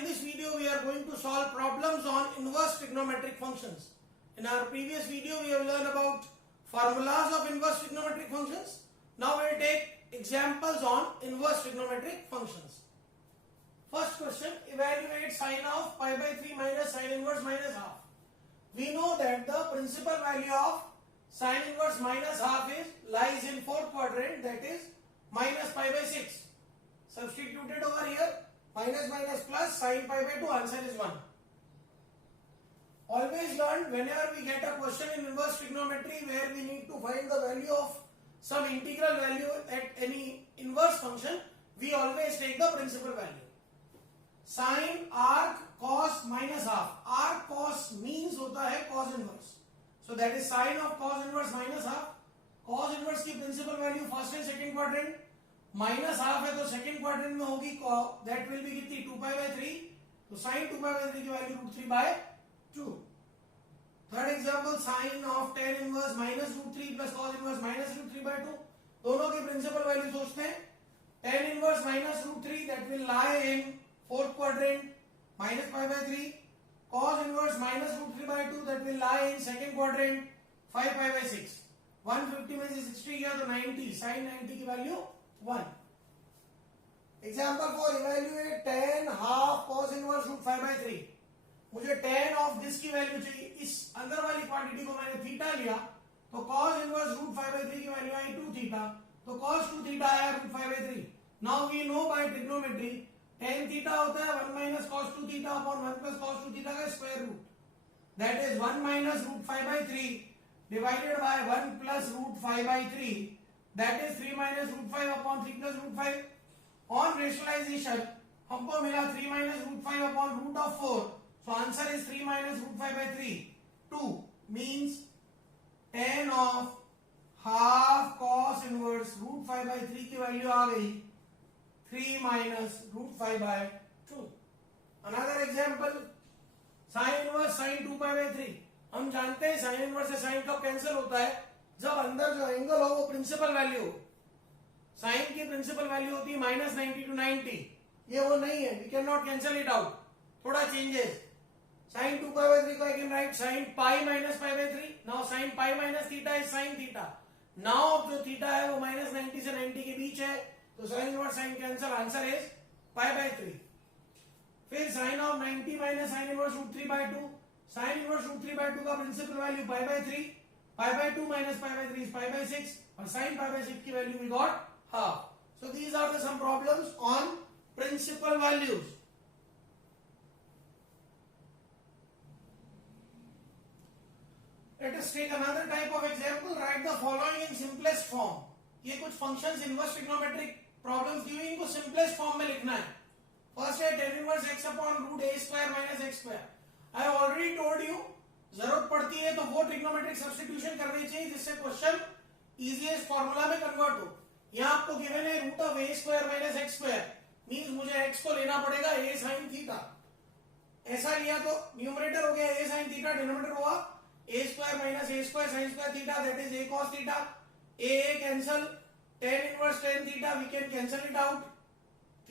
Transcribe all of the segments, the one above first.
in this video we are going to solve problems on inverse trigonometric functions. In our previous video we have learned about formulas of inverse trigonometric functions. Now we will take examples on inverse trigonometric functions. First question, evaluate sine of pi by 3 minus sine inverse minus half. We know that the principal value of sine inverse minus half lies in fourth quadrant, that is minus pi by 6. Substituted over here, minus minus plus sine pi by 2, answer is 1. Always learn, whenever we get a question in inverse trigonometry where we need to find the value of some integral value at any inverse function, we always take the principal value. Sine arc cos minus half. Arc cos means होता है cos inverse. So that is sine of cos inverse minus half. Cos inverse की principal value first and second quadrant. Minus half है तो second quadrant में होगी, that will be कितनी 2 pi by 3. तो sign 2 pi by 3 की value √3 by 2. Third example, sine of tan inverse minus √3 plus cos inverse minus √3 by 2. दोनों की principal value सोचते हैं. tan inverse minus √3 that will lie in fourth quadrant minus pi by 3. cos inverse minus √3 by 2 that will lie in second quadrant 5 pi by 6. 150 में से 60 गया तो 90, sign 90 की value 1. Example 4, evaluate tan half cos inverse √5 by 3. मुझे tan of this की value चाहिए. इस अंदर वाली क्वांटिटी को मैंने थीटा लिया तो cos inverse √5 by 3 की वैल्यू आई 2 थीटा, तो cos 2 थीटा आया √5 by 3. Now we know by trigonometry tan theta होता है 1 minus cos 2 theta upon 1 plus cos 2 theta का square root. That is 1 minus √5 by 3 divided by 1 plus √5 by 3. That is 3 minus √5 upon 3 plus √5. On rationalization, हमको मिला 3 minus √5 upon root of 4. So answer is 3 minus √5 by 3. 2 means tan of half cos inverse √5 by 3 की value आ गई 3 minus √5 by 2. Another example, sin inverse sin 2 pi by 3. हम जानते हैं sin inverse से sin कब cancel होता है, जब अंदर जो एंगल हो वो प्रिंसिपल वैल्यू हो. साइन की प्रिंसिपल वैल्यू होती है माइनस 90 to 90. ये वो नहीं है, we can not cancel it out. थोड़ा चेंजेस. साइन 2 पाई बाय 3 को I can write sine pi minus pi by 3. Now sine pi minus theta is sine theta. Now जो theta है वो माइनस 90 से 90 के बीच है, तो sine inverse sine cancel, answer is pi by 3. फिर sine of 90 minus sine inverse √3 by 2. Sine inverse √3 by 2 का principal value pi by 3. pi by 2 minus pi by 3 is pi by 6, और sin pi by 6 की वैल्यू we got half. So these are the some problems on principal values. Let us take another type of example. Write the following in simplest form. ये कुछ functions inverse trigonometric problems दी हुई, इनको simplest form में लिखना है. First है tan inverse x upon root a square minus x square. I have already told you, जरूरत पड़ती है तो वो ट्रिग्नोमेट्रिक सब्स्टिट्यूशन करनी चाहिए जिससे क्वेश्चन इजीएस्ट फॉर्मूला में कन्वर्ट हो. यहाँ आपको गिवन है root of a square minus x square, means मुझे एक्स को लेना पड़ेगा ए साइन थीटा. ऐसा लिया तो न्यूमरेटर हो गया ए साइन थीटा, डिनोमिनेटर हुआ a square minus a square sine square theta, that is a cos theta. A cancel, tan inverse tan theta we can cancel it out.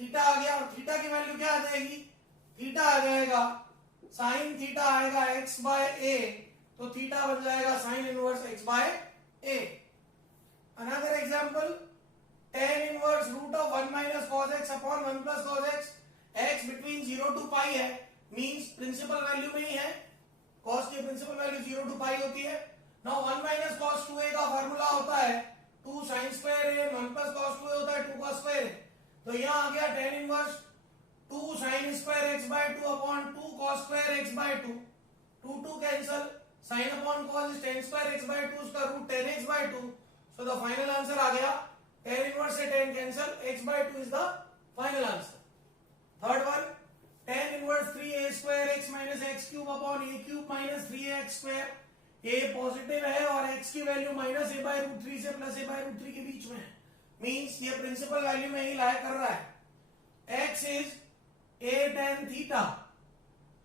Theta आ गया और theta की वैल्यू क्या आ जाएगी, theta आ जाएगा sine theta आएगा x बाय ए, तो थीटा बन जाएगा sine inverse x by a. Another example, tan inverse root of 1 minus cos x upon 1 plus cos x. x between 0 to pi है, मींस प्रिंसिपल वैल्यू में ही है. cos की principal value 0 to पाई होती है. Now 1 minus cos 2a का formula होता है 2 sin square a, 1 plus cos 2a होता है 2 cos स्क्वायर a. तो यहाँ आ गया tan inverse 2 sin square x by 2 upon 2 cos square x by 2. 2 cancel, sin upon cos is tan square x by 2 उसका root 10x by 2. So the final answer आ गया tan inverse से tan cancel, x by 2 is the final answer. Third one, tan inverse 3a square x minus x cube upon a cube minus 3ax square. a positive है और x की value minus a by √3 से plus a by √3 के बीच में है, means ये principal value में ही लाई कर रहा है. x is a tan theta.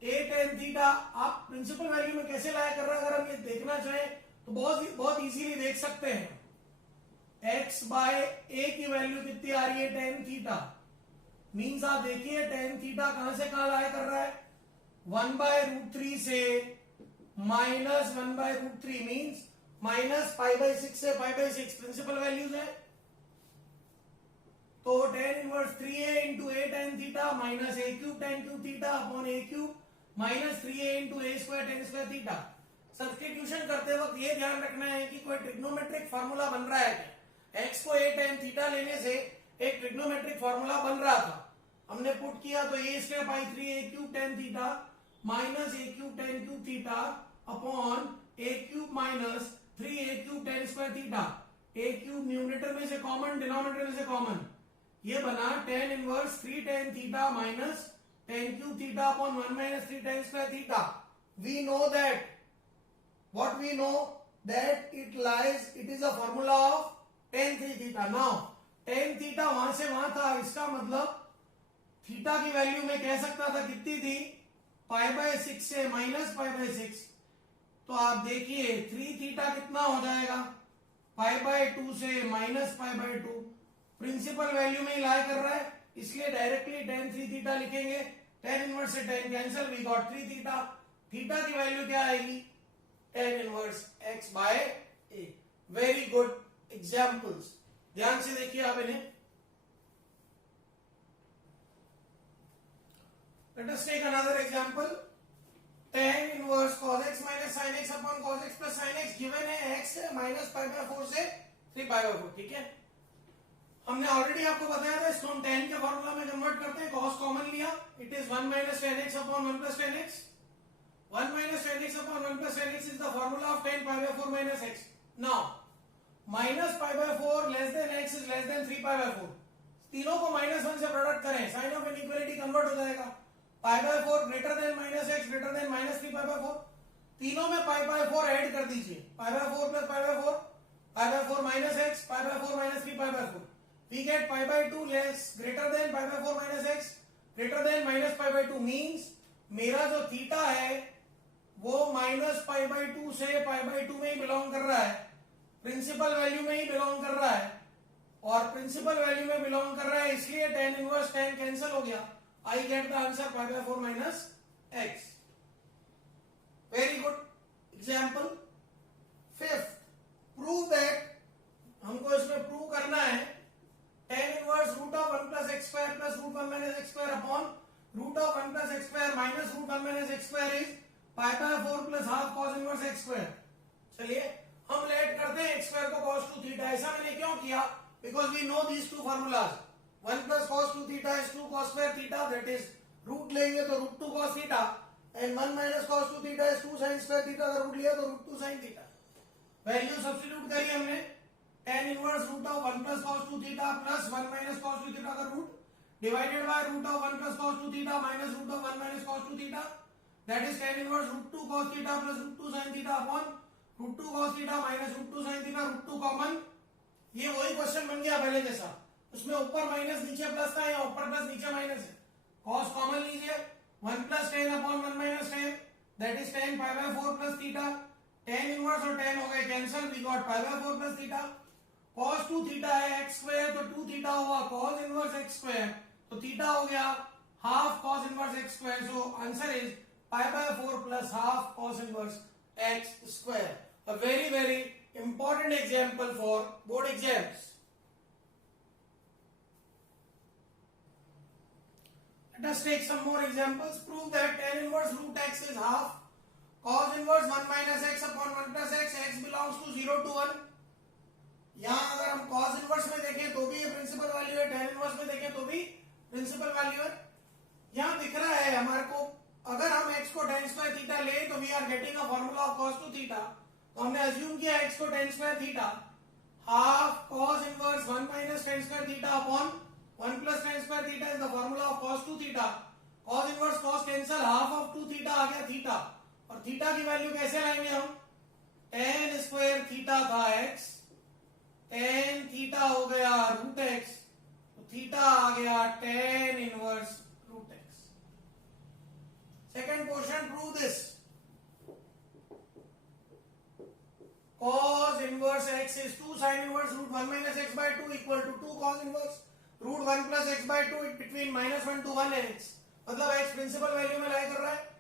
a tan theta आप प्रिंसिपल वैल्यू में कैसे लाया कर रहा है, अगर हम ये देखना चाहें तो बहुत इजीली देख सकते हैं. x बाय a की वैल्यू कितनी आ रही है tan थीटा, मीन्स आप देखिए टेन थीटा कहां से कहां लाया कर रहा है, 1/√3 से -1/√3 मीन्स -π/6 से π/6 प्रिंसिपल वैल्यूज है। तो tan inverse 3a into a tan theta minus a cube tan cube theta upon a cube minus 3a into a square tan square theta. Substitution करते वक्त ये ध्यान रखना है कि कोई ट्रिग्नोमेट्रिक फार्मूला बन रहा है क्या। x को a tan थीटा लेने से एक ट्रिग्नोमेट्रिक फार्मूला बन रहा था, हमने पुट किया तो a square by 3a cube tan theta minus a cube tan cube theta upon a cube minus 3a cube tan square theta. a cube numerator में से कॉमन, डिनोमिनेटर में से कॉमन, ये बना tan inverse 3 tan theta minus tan cube theta upon 1 minus 3 tan square theta. We know that what we know that it is a formula of tan 3 theta. Now tan theta वहां से वहां था, इसका मतलब theta की value में कह सकता था कितनी थी, π/6 से माइनस π/6। तो आप देखिए 3 थीटा कितना हो जाएगा, π/2 से माइनस π/2। प्रिंसिपल वैल्यू में ही लाई कर रहा है, इसलिए डायरेक्टली tan 3 थीटा लिखेंगे। tan इनवर्स से tan cancel, we got 3 theta. Theta की वैल्यू क्या आएगी, tan inverse x/a। Very good examples, ध्यान से देखिए आप इन्हें। Let us take another example. tan inverse cos x minus sin x upon cos x plus sin x given है x -π/4 से 3π/4। ठीक है, हमने ऑलरेडी आपको बताया था, इसको हम tan के फॉर्मूला में कन्वर्ट करते हैं। cos कॉमन लिया, it is 1 minus tan x upon 1 plus tan x। 1 minus tan x upon 1 plus tan x is the formula of tan π/4 minus x। Now minus π/4 less than x is less than 3π/4। तीनों को -1 से product करें, sign of inequality convert हो जाएगा। π/4 greater than -x greater than -3π/4। तीनों में π/4 add कर दीजिए, π/4 plus π/4, π/4 minus x, π/4 minus 3π/4। We get π/2 less greater than π/4 minus x greater than minus π/2 means मेरा जो थीटा है वो माइनस π/2 से π/2 में ही बिलोंग कर रहा है, प्रिंसिपल वैल्यू में ही बिलोंग कर रहा है। और प्रिंसिपल वैल्यू में बिलोंग कर रहा है, इसलिए tan इनवर्स tan कैंसिल हो गया। I get the answer π/4 minus x। Very good example. Fifth, prove that, हमको इसमें प्रूव करना है tan inverse root of 1 plus x square plus root 1 minus x square upon root of 1 plus x square minus root 1 minus x square is π/4 plus half cos inverse x square. चलिए हम let करते हैं x square को cos 2 theta. ऐसा मैंने क्यों किया, because we know these to formulas. 1 plus cos 2 theta is 2 cos square theta, that is root लेंगे तो root 2 cos theta, and 1 minus cos 2 theta is 2 sin square theta, अगर root लिया तो root 2 sin theta. Value substitute करी हमने, tan inverse root of 1 plus cos 2 theta plus 1 minus cos 2 theta का root divided by root of 1 plus cos 2 theta minus root of 1 minus cos 2 theta, that is tan inverse root 2 cos theta plus root 2 sin theta upon root 2 cos theta minus root 2 sin theta, root 2 common. ये वही question बन गया पहले जैसा, उसमें ऊपर minus नीचे plus था, यहाँ ऊपर प्लस नीचे माइनस है। cos कॉमन लीजिए, 1 plus tan upon 1 minus tan, that is tan π/4 plus theta. tan inverse और tan हो गए cancel, we got π/4 plus theta. cos 2 theta है x स्क्वायर, तो 2 थीटा हुआ cos इनवर्स x स्क्वायर, तो थीटा हो गया half cos inverse x square. So answer is π/4 plus half cos inverse x square. A very very important example for board exams. Let us take some more examples. Prove that tan inverse root x is half cos inverse 1 minus x upon 1 plus x, x belongs to 0 to 1। यहाँ अगर हम cos inverse में देखें तो भी ये principal value है, tan inverse में देखें तो भी प्रिंसिपल वैल्यू है। यहाँ दिख रहा है हमारे को, अगर हम x को tan स्क्वायर थीटा ले तो we are getting a formula of cos 2 theta. तो हमने अज्यूम किया x को tan square theta half cos inverse 1 minus tan square theta upon 1 plus tan square theta is the formula of cos 2 theta. cos inverse cos cancel, half of 2 theta आ गया theta, और theta की value कैसे लाएंगे हम, tan square theta था x, tan theta हो गया रूट x, तो थीटा आ गया tan inverse root x। Second portion, prove this. cos inverse x is 2 sin इनवर्स root 1 minus x by 2 equal to 2 cos inverse root 1 plus x by 2 between -1 to 1 है x, मतलब x principal value में लाई कर रहा है।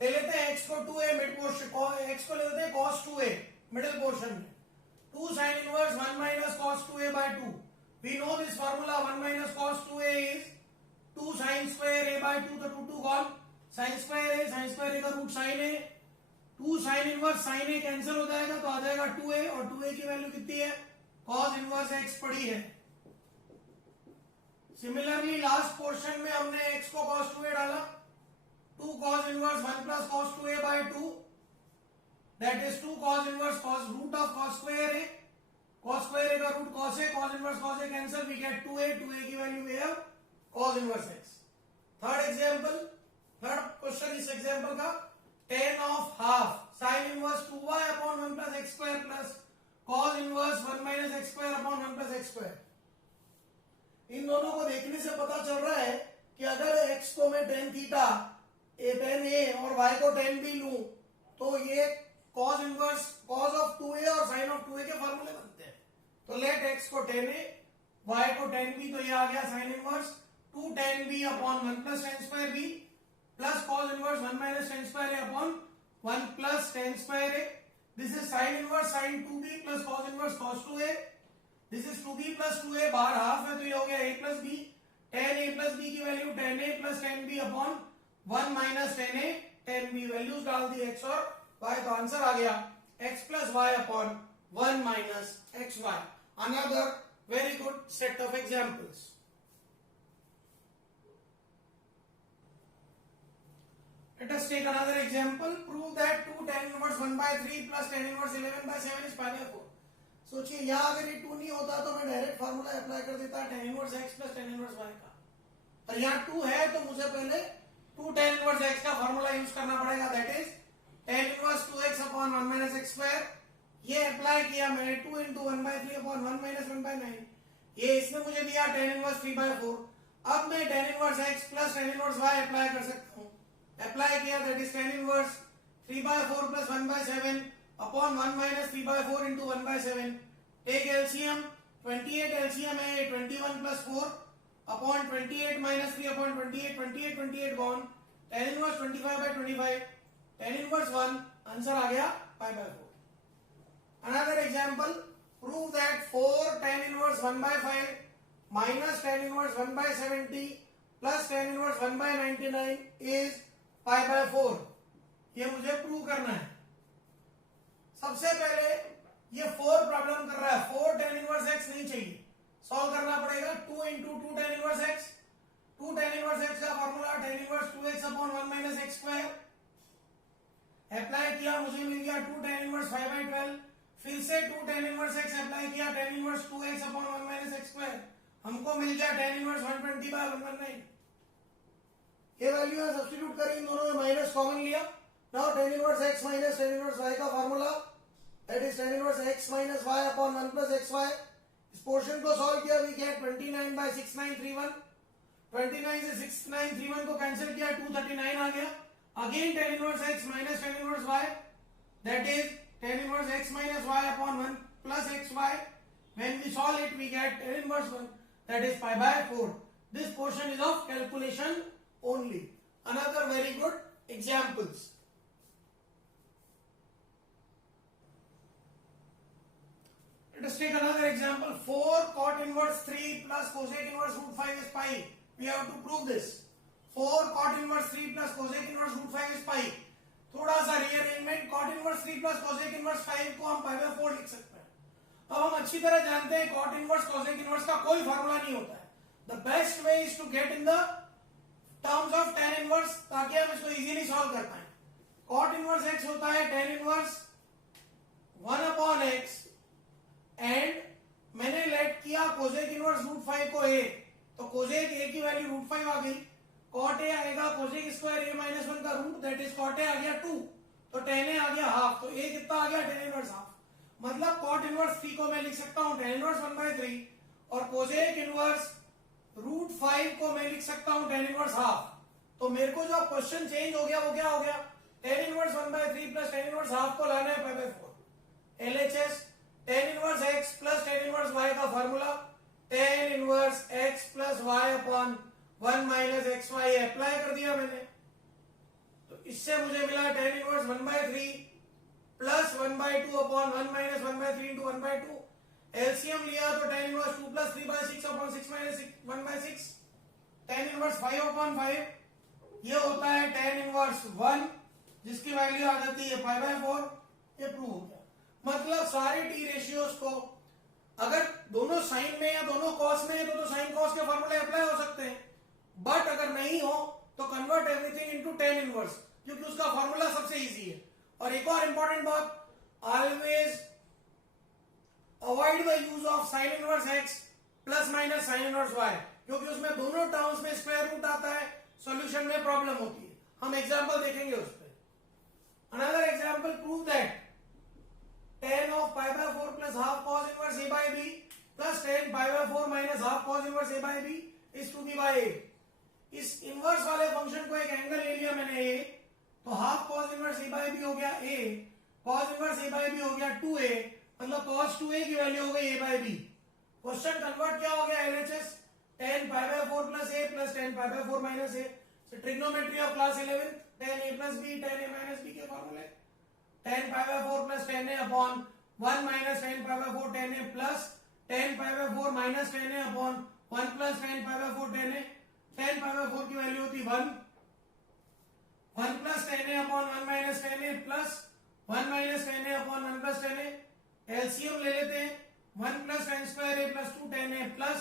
ले लेते हैं x को 2a मिड पोर्शन, x को ले लेते हैं cos 2a मिडिल पोर्शन में, 2 sin inverse 1 minus cos 2a by 2. We know this formula 1 minus cos 2a is 2 sin square a by 2, तो 2 कौन sin square a का root sin a, 2 sin inverse sin a cancel हो जाएगा तो आ जाएगा 2a, और 2a की value कितनी है, cos inverse x पड़ी है। सिमिलरली लास्ट पोर्शन में हमने x को cos 2a डाला, 2 cos inverse 1 plus cos 2a by 2, that is 2 cos inverse cos root of cos square a, cos square a का root cos a, cos inverse cos a cancel, we get 2a की वैल्यू we have cos inverse x। Third example, third question इस example का, tan of half sin inverse 2y upon 1 plus x square plus cos inverse 1 minus x square upon 1 plus x square। इन दोनों को देखने से पता चल रहा है कि अगर x को मैं tan थीटा tan a और y को tan b लूं तो ये cos inverse cos of 2a और sin ऑफ 2a के फॉर्मूले बनते हैं। तो लेट x को tan a, y को tan b, तो ये आ गया sin inverse 2 tan b upon 1 plus tan square b plus cos inverse 1 minus tan square a upon 1 plus tan square a। This is sin inverse sin 2b plus cos inverse cos 2a। This is 2b plus 2a, बाहर half है तो ये हो गया a plus b, tan a plus b की value tan a plus tan b upon 1 minus tan a tan b, values डाल दी x और y, तो आंसर आ गया x plus y upon 1 minus xy। Another very good set of examples. Let us take another example. Prove that 2 tan inverse 1 by 3 plus tan inverse 11 by 7 is pi by 4. सोचिए यहाँ अगर ये 2 नहीं होता तो मैं डायरेक्ट फार्मूला अप्लाई कर देता tan inverse x plus tan inverse y का, और यहाँ 2 है तो मुझे पहले 2 tan इनवर्स x का फार्मूला यूज करना पड़ेगा, that is tan inverse 2x upon 1 minus x square. ये अप्लाई किया मैंने 2 into 1 by 3 upon 1 minus 1 by 9, ये इसने मुझे दिया tan इनवर्स 3 by 4। अब मैं tan inverse x plus tan inverse y apply कर सकता हूँ, अप्लाई किया that is tan inverse 3 by 4 plus 1 by 7 upon 1 minus 3 by 4 into 1 by 7। Take LCM, 28 LCM है 21 plus 4 upon 28 minus 3 upon 28, 28 gone, tan inverse 25 by 25, tan inverse 1, answer आ गया pi by 4। Another example, prove that 4 tan inverse 1 by 5 minus tan inverse 1 by 70 plus tan inverse 1 by 99 is pi by 4। ये मुझे prove करना है। सबसे पहले ये 4 problem कर रहा है, 4 tan इनवर्स x नहीं चाहिए, सॉल्व करना पड़ेगा 2 into 2 tan inverse x। 2 tan inverse x का formula tan inverse 2x upon 1 minus x square. Apply किया, मुझे मिल गया 2 tan इनवर्स 5 by 12, फिर से 2 tan इनवर्स x अप्लाई किया, tan inverse 2x upon 1 minus x square, हमको मिल गया tan इनवर्स 120 by 119। ये वैल्यू है, सब्स्टिट्यूट करी, इन दोनों में माइनस कॉमन लिया। Now tan inverse x minus tan inverse y का formula, that is tan inverse x minus y upon 1 plus xy। इस पोर्शन को सॉल्व किया, we get 29 by 6931। 29 से 6931 को कैंसिल किया, 239 आ गया। Again tan inverse x minus tan inverse y, that is tan inverse x minus y upon 1 plus xy। When we solve it, we get tan inverse 1, that is pi by 4। This portion is of calculation only। Another very good examples। Let us take another example. 4 cot inverse 3 plus cosec inverse root 5 is pi. We have to prove this. 4 cot inverse 3 plus cosec inverse root 5 is pi। थोड़ा सा rearrangement, cot inverse 3 plus cosec inverse 5 को हम pi by 4 लिख सकते हैं। अब हम अच्छी तरह जानते हैं cot inverse cosec inverse का कोई फॉर्मूला नहीं होता है। The best way is to get in the terms of tan inverse, ताकि हम इसको इजीली सॉल्व कर पाए। cot inverse x होता है tan inverse 1 upon x, and मैंने लेट किया कोसेक इनवर्स रूट 5 को a, तो कोसेक a की वैल्यू रूट 5 आ गई, कॉट a आएगा कोसेक स्क्वायर a माइनस 1 का root, that is cot a आ गया 2, तो tan a आ गया हाफ, तो a कितना आ गया tan इनवर्स हाफ। मतलब कॉट इनवर्स 3 को मैं लिख सकता हूं tan इनवर्स 1 by 3, और कोसेक इनवर्स रूट 5 को मैं लिख सकता हूं tan इनवर्स हाफ। तो मेरे को जो क्वेश्चन चेंज हो गया वो क्या हो गया, tan inverse 1 by 3 plus tan inverse half को लाना है pi by 4। LHS tan inverse x plus tan inverse y का formula tan inverse x plus इससे मुझे मिला tan inverse 1/3 plus 1/2 upon 1 minus 1/3 into 1/2। LCM लिया तो tan inverse 2 plus 3/6 upon 6 minus 1/6। tan inverse 5 upon 5 ये होता है tan इनवर्स 1 जिसकी वैल्यू आ जाती है 5/4। ये प्रूव हो गया। मतलब सारे टी रेशियोज को अगर दोनों साइन में या दोनों कॉस में है तो साइन कॉस के फॉर्मूले अप्लाई हो सकते हैं, बट अगर नहीं हो तो convert everything into tan inverse क्योंकि उसका फॉर्मूला सबसे इजी है। और एक और इंपॉर्टेंट बात, always avoid the use of sine inverse x plus minus sine inverse y क्योंकि उसमें दोनों टर्म्स में स्क्वायर रूट आता है, सॉल्यूशन में प्रॉब्लम होती है। हम एग्जांपल देखेंगे उस पर। Another example prove that tan of pi/4 plus half cos inverse a by b plus tan pi/4 minus half cos inverse a by b is to be by a। इस inverse वाले function को एक angle ले लिया मैंने a, तो half cos inverse a by b हो गया a, cos inverse a by b हो गया 2a, मतलब cos 2a की वैल्यू हो गई a by b। Question convert क्या हो गया LHS, tan pi/4 plus a plus tan pi/4 minus a। So trigonometry of class 11 tan a plus b tan a minus b के फॉर्मूले, tan pi/4 plus tan a upon 1 minus tan pi/4 tan a plus tan pi/4 minus tan a upon 1 plus tan pi/4 tan a। tan pi/4 की value होती 1 plus tan a upon 1 minus tan a plus 1 minus tan a upon 1 plus tan a। LCM ले लेते हैं, 1 plus tan square a plus 2 tan a plus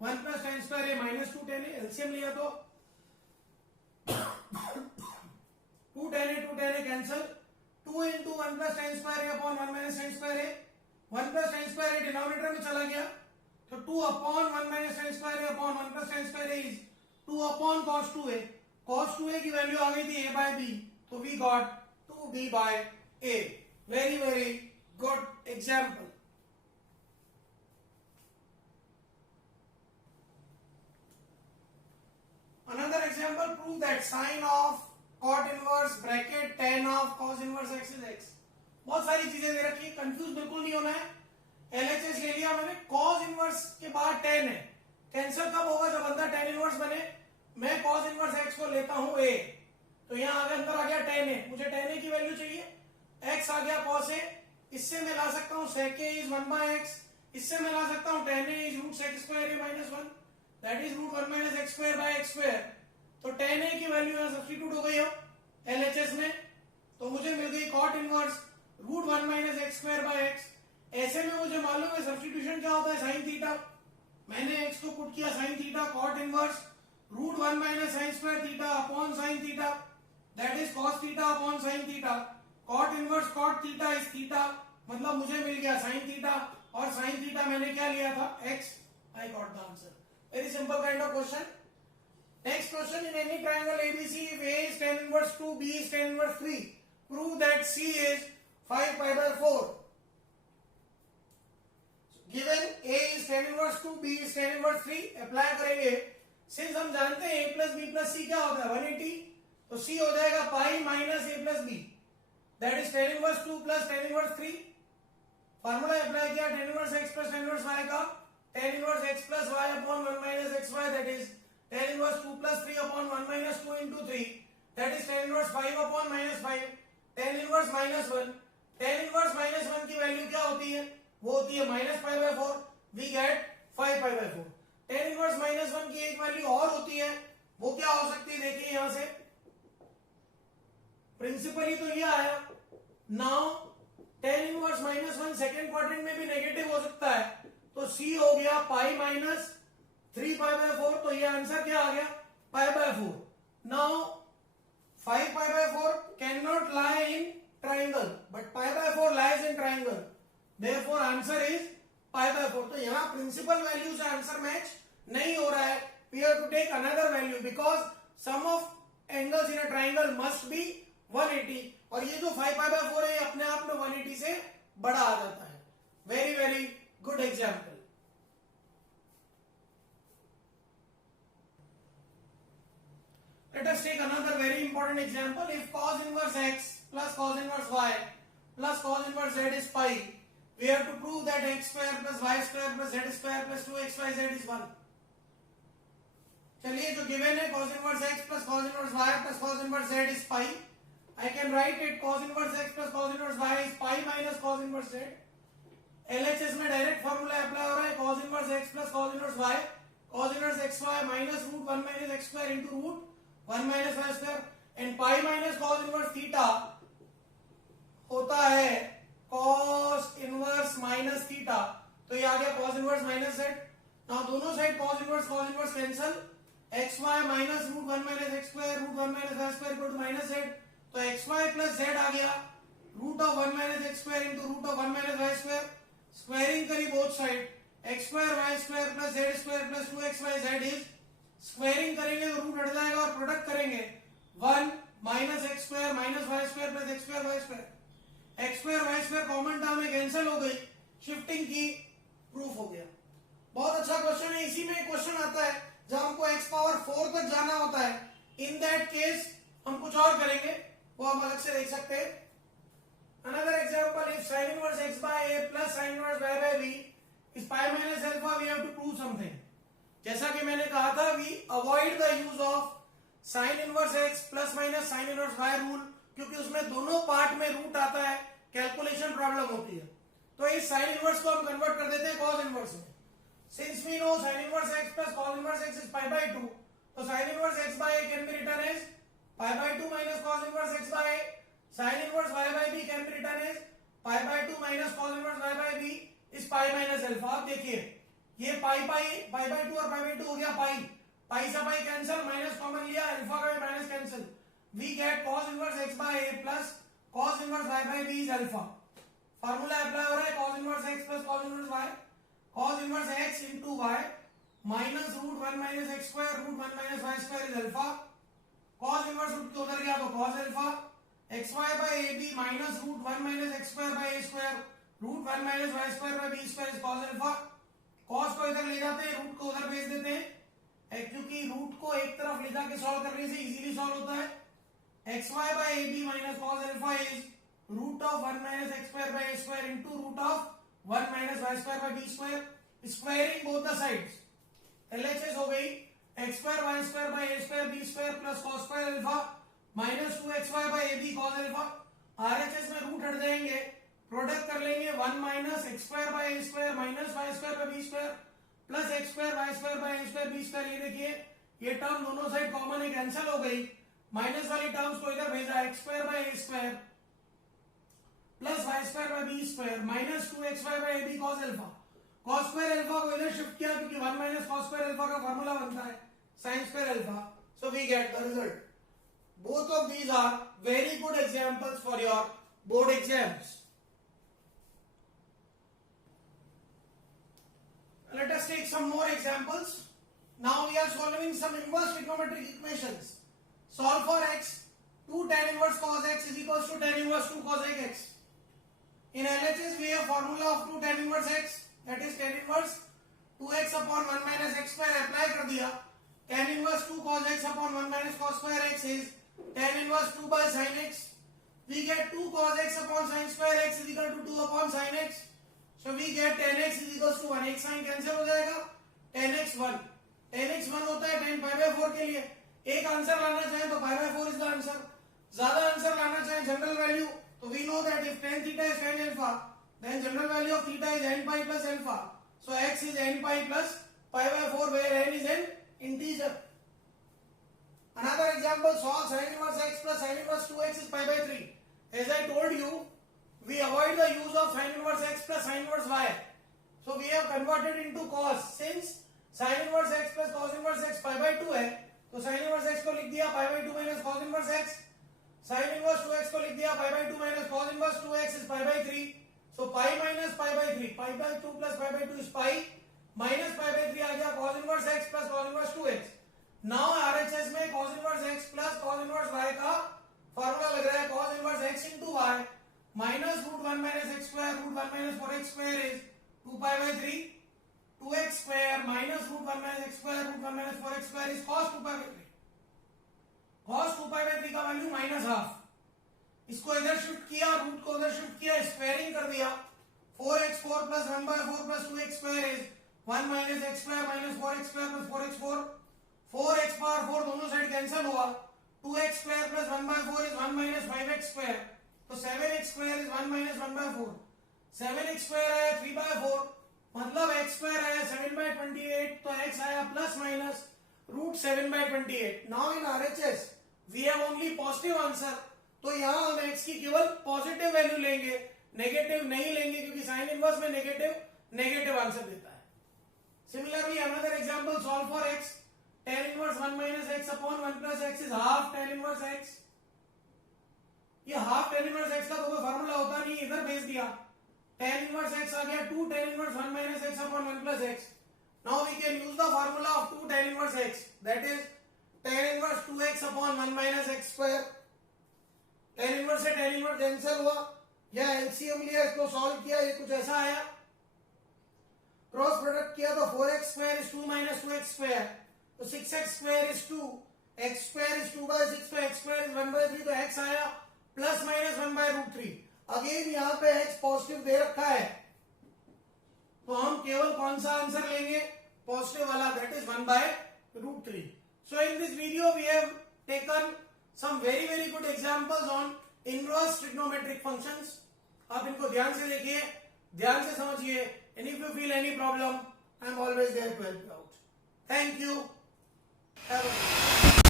1 plus tan square a minus 2 tan a। LCM लिया तो 2 tan a cancel, 2 into 1 plus tan square a upon 1 minus tan square a। 1 plus tan square a denominator में चला गया तो 2 upon 1 minus tan square a upon 1 plus tan square a is 2 upon cos 2a। cos 2a की value आ गई थी a by b, तो we got 2b by a। Very very good example. Another example, prove that sine of cot inverse bracket tan of cos inverse x is x। बहुत सारी चीजें दे रखी है, confuse बिल्कुल नहीं होना है। LHS ले लिया मैंने, cos इनवर्स के बाद tan है, कैंसल कब होगा जब अंदर tan इनवर्स बने। मैं cos इनवर्स x को लेता हूं a, तो यहाँ आगे अंदर आ गया tan a, मुझे tan a की वैल्यू चाहिए, x आ गया cos a, इससे मैं ला सकता हूँ sec a is 1 by x, इससे मैं ला सकता हूँ tan a is root sec square a minus 1, that is root 1 minus x square by x square। तो tan a की वैल्यू यहाँ सब्स्टिट्यूट हो गई हो LHS में, तो मुझे मिल गई cot inverse root 1 minus x square by x। ऐसे में मुझे मालूम है सब्स्टिट्यूशन क्या होता है, sin थीटा। मैंने x को पुट किया sin theta, cot inverse root 1 minus sin square theta upon sin theta, that is cos theta upon sin theta. cot inverse cot theta is theta, मतलब मुझे मिल गया sin थीटा, और sin theta मैंने क्या लिया था x। I got the answer। Very simple kind of question। Next question, in any triangle ABC, if A is tan inverse 2, B is tan inverse 3, prove that C is 5 pi by 4। Given A is tan inverse 2, B is tan inverse 3, apply करेंगे। Since हम जानते हैं A plus B plus C क्या होता है 180, तो C हो जाएगा pi minus A plus B, that is tan inverse 2 plus tan inverse 3। Formula apply किया tan inverse x plus tan inverse y का, tan inverse x plus y upon 1 minus xy, that is tan inverse 2 plus 3 upon 1 minus 2 into 3, that is tan inverse 5 upon minus 5, tan inverse minus 1। tan inverse minus 1 की value क्या होती है, वो होती है minus pi by 4, we get 5 pi by 4। tan inverse minus 1 की एक value और होती है, वो क्या हो सकती है, देखिए यहां से प्रिंसिपली तो ये आया। Now tan inverse minus 1 second quadrant में भी नेगेटिव हो सकता है, तो C हो गया पाई माइनस 3 पाई बाय 4, तो ये आंसर क्या आ गया pi by 4। Now 5 pi by 4 can not lie in triangle, but pi by 4 lies in triangle, therefore answer is pi by 4। तो यहाँ प्रिंसिपल वैल्यू से आंसर मैच नहीं हो रहा है, we have to take another value because sum of angles in a triangle must be 180, और ये जो 5 पाई बाय 4 है अपने आप में 180 से बड़ा आ जाता है। Very very good example. Let us take another very important example. If cos inverse x plus cos inverse y plus cos inverse z is pi, we have to prove that x square plus y square plus z square plus 2xyz is 1। चलिए जो given है cos inverse x plus cos inverse y plus cos inverse z is pi, I can write it cos inverse x plus cos inverse y is pi minus cos inverse z. LHS में direct formula apply हो रहा है cos inverse x plus cos inverse y, cos inverse xy minus root 1 minus x square into root 1 minus y square, and pi minus cos inverse theta होता है cos inverse minus theta. तो ये आ गया cos inverse minus z. now दोनों side cos inverse cancel, xy minus root 1 minus x square root 1 minus y square equal to minus z. तो xy plus z आ गया root of 1 minus x square into root of 1 minus y square. Squaring करी both side, x square y square plus z square plus 2xyz is squaring करेंगे तो root हट जाएगा और product करेंगे 1 minus x square minus y square plus x square y square. x square y square common term में cancel हो गई, shifting की प्रूफ हो गया. बहुत अच्छा क्वेश्चन है. इसी में एक क्वेश्चन आता है जब हमको x पावर 4 तक जाना होता है. इन दैट केस हम कुछ और करेंगे, वो हम अलग से देख सकते हैं. Another example, if sin inverse x by a plus sin inverse y by b is pi minus alpha, we have to prove something. जैसा कि मैंने कहा था, we avoid the use of sin inverse x plus minus sin inverse y rule, क्योंकि उसमें दोनों part में root आता है, कैलकुलेशन प्रॉब्लम होती है. तो इस sin inverse को हम कन्वर्ट कर देते हैं cos inverse में. Since we know sin inverse x plus cos inverse x is pi by 2, तो sin inverse x by a can be written as pi by 2 minus cos inverse x by a. sin inverse y by b can be written as pi by 2 minus cos inverse y by b is pi minus alpha. आप देखिए ये pi by 2 और pi by 2 हो गया pi से pi कैंसिल, minus common लिया, alpha का भी minus cancel. We get cos inverse x by a plus cos inverse y by b is alpha. Formula apply हो रहा है cos inverse x plus cos inverse y, cos inverse x into y minus root 1 minus x square root 1 minus y square is alpha. cos inverse root के उधर गया तो cos alpha, xy by ab minus root 1 minus x square by a square root 1 minus y square by b square is cos alpha. cos को इधर ले जाते हैं, root को उधर भेज देते हैं, क्योंकि रूट को एक तरफ ले जाके सॉल्व करने से इजीली सॉल्व होता है. xy by ab minus cos alpha is root of 1 minus x square by a square into root of 1 minus y square by b square. Squaring both the sides, LHS हो गई x square y square by a square b square plus cos square alpha minus 2xy by ab cos alpha. RHS में root हट जाएंगे, product कर लेंगे 1 minus x square by a square minus y square by b square plus x square y square by a square b square. ये देखिए ये term दोनों side common है, कैंसिल हो गई. माइनस वाली टर्म्स को इधर भेजा, x square by a square plus y square by b square minus 2xy by ab cos alpha. cos square alpha को इधर शिफ्ट किया क्योंकि 1 माइनस cos square alpha का फार्मूला बनता है sin square alpha. So we get the result. Both of these are very good examples for your board exams. Let us take some more examples. Now we are solving some inverse trigonometric equations. Solve for x. 2 tan inverse cos x is equals to tan inverse 2 cosec x. In LHS we have formula of 2 tan inverse x, that is tan inverse 2x upon 1 minus x square. Apply कर दिया. Tan inverse 2 cos x upon 1 minus cos square x is tan inverse 2 by sin x. We get 2 cos x upon sin square x is equal to 2 upon sin x. So we get tan x is equals to 1. एक sign cancel हो जाएगा, tan x 1. tan x 1 होता है tan pi by 4 के लिए. एक answer लाना चाहे तो pi by 4 is the answer. ज्यादा आंसर लाना चाहे जनरल वैल्यू, तो we know that if tan theta is tan alpha, then general value of theta is n pi plus alpha. So x is n pi plus pi by 4, where n is an integer. Another example, solve sin inverse x plus sin inverse 2x is pi by 3. As I told you, we avoid the use of sin inverse x plus sin inverse y. So we have converted into cos. Since sin inverse x plus cos inverse x pi by 2 है, तो sin inverse x को लिख दिया pi by 2 minus cos inverse x. sin inverse 2x को लिख दिया pi by 2 minus cos inverse 2x is pi by 3. So pi minus pi by 3, pi by 2 plus pi by 2 is pi, minus pi by 3 आ गया cos inverse x plus cos inverse 2x. Now RHS में cos inverse x plus cos inverse y का formula लग रहा है cos inverse x into y minus root 1 minus x square root 1 minus 4x square is 2 pi by 3. 2x square minus root 1 minus x square root 1 minus 4x square is cos 2 pi by 3. cos 2 pi by 3 का value minus half. इसको इधर shift किया, root को उधर shift किया, squaring कर दिया. 4x4 plus 1 by 4 plus 2x square is 1 minus x square minus 4x square plus 4x4. 4x power 4 दोनों साइड कैंसिल हुआ, 2x square plus 1 by 4 is 1 minus 5x square. तो 7x square is 1 minus 1 by 4. 7x square आया 3 by 4, मतलब x square आया 7 by 28, तो x आया plus minus root 7 by 28. Now in RHS we have only positive answer. तो यहाँ हम x की केवल पॉजिटिव वैल्यू लेंगे, नेगेटिव नहीं लेंगे, क्योंकि साइन इनवर्स में नेगेटिव आंसर देता है. Similarly, another example, solve for x. Tan inverse 1 minus x upon 1 plus x is half tan inverse x. ये half tan inverse x का तो कोई फार्मूला होता नहीं, इधर भेज दिया. Tan inverse x आ गया 2 tan inverse 1 minus x upon 1 plus x. Now we can use the formula of 2 tan inverse x. That is tan inverse 2x upon 1 minus x square. Tan inverse से tan inverse cancel हुआ, या LCM लिया, इसको solve किया, ये कुछ ऐसा आया. क्रॉस प्रोडक्ट किया तो 4x square is 2 minus 2x square. तो 6x square is 2, x square is 2 by 6, तो x square is 1 by 3, तो x आया plus minus 1 by root 3. Again यहाँ पे x पॉजिटिव दे रखा है, तो हम केवल कौन सा आंसर लेंगे, पॉजिटिव वाला, that is 1 by root 3. So in this video we have taken some very good examples on inverse trigonometric functions. आप इनको ध्यान से देखिए, ध्यान से समझिए, and if you feel any problem, I am always there to help you out. Thank you. Have a